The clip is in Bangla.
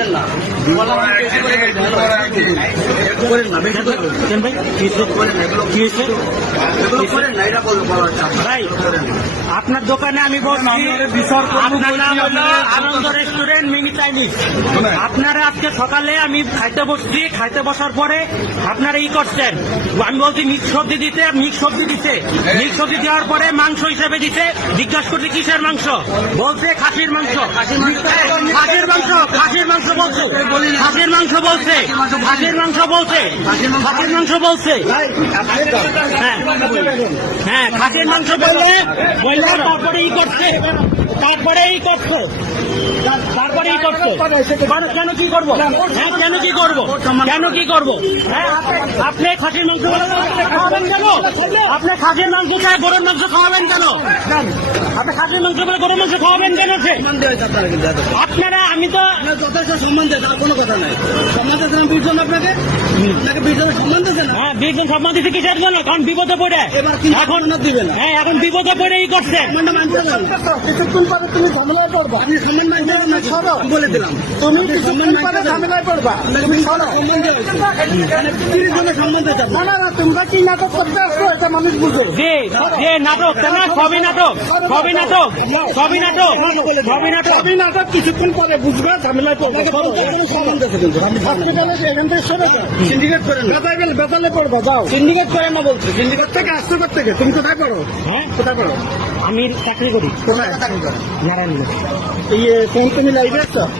করেন না, বলা মানে বেশি করে করেন না, বেশি করে করেন ভাই, কিছু করেন না, এগুলো এগুলো করেন না, এটা বলবো ভাই। আপনার দোকানে আমি বলছি আপনার নাম হলো আনন্দ রেস্টুরেন্ট মিনি চাইনিজ। আপনারা আজকে সকালে আমি খাইতে বসছি, খাইতে বসার পরে আপনারা করছেন, আমি বলছি মিক্স সবজি দিতে, মিক্স সবজি দিতে, মিক্স সবজি দেওয়ার পরে মাংস হিসেবে দিতে। জিজ্ঞাসা করছি কিসের মাংস, বলছে খাসির মাংস। খাসির মাংস, খাসির মাংস বলছে, খাসির মাংস বলছে, খাসির মাংস বলছে, খাসির মাংস বলছে। হ্যাঁ হ্যাঁ, খাসির মাংস বললে বললে তারপরে করছে, তারপরে করছে, তারপরে করছে। কেন কি করবো? হ্যাঁ কেন কি করবো? কেন কি করবো? হ্যাঁ আপনি খাসির মাংস খাওয়াবেন কেন? আপনি খাসির মাংস চাই গরুর মাংস খাওয়াবেন কেন? আপনি খাসির মাংস বলে গরুর মাংস খাওয়াবেন কেন? আপনারা আমি তো যথেষ্ট সম্মান দেয়, কোনো কথা নাই। সম্মান দিয়েছিলাম 20 জন, আপনাকে 20 জনের সম্মান দিয়েছে না? হ্যাঁ 20 জন সম্মান দিচ্ছে কিসের জন্য? কারণ বিপদে পড়ে এখন দিবে না। হ্যাঁ এখন বিপদে পড়ে করছে। কিছুক্ষণ পরে তুমি ঝামেলায় পড়বা, আপনি সম্মান মানতে বলে দিলাম, তুমি কিছুক্ষণ পরে ঝামেলায় পড়বা। তুমি সম্মান দিয়েছো 30 জনের সম্মান দিয়েছো না, না তোমরা কি নাটক করতে আসছো এটা মানুষ বুঝে। যে নাটক না, সবই নাটক, সবই নাটক, সবই নাটক, সবই নাটক, সবই নাটক। কিছুক্ষণ পরে বুঝবা, ঝামেলায় পড়বা। সম্মান দিয়েছো কিন্তু এখান থেকে সরে সিন্ডিকেট করেন, বেতালে পড়বা। যাও সিন্ডিকেট করেন না বলছো, সিন্ডিকেট থেকে আসতে থেকে তুমি কোথায় পড়ো? হ্যাঁ কোথায় পড়ো? আমি চাকরি করি। কোথায় চাকরি করো? নারায়ণগঞ্জ। এই কোন তুমি লাইভে আসছো?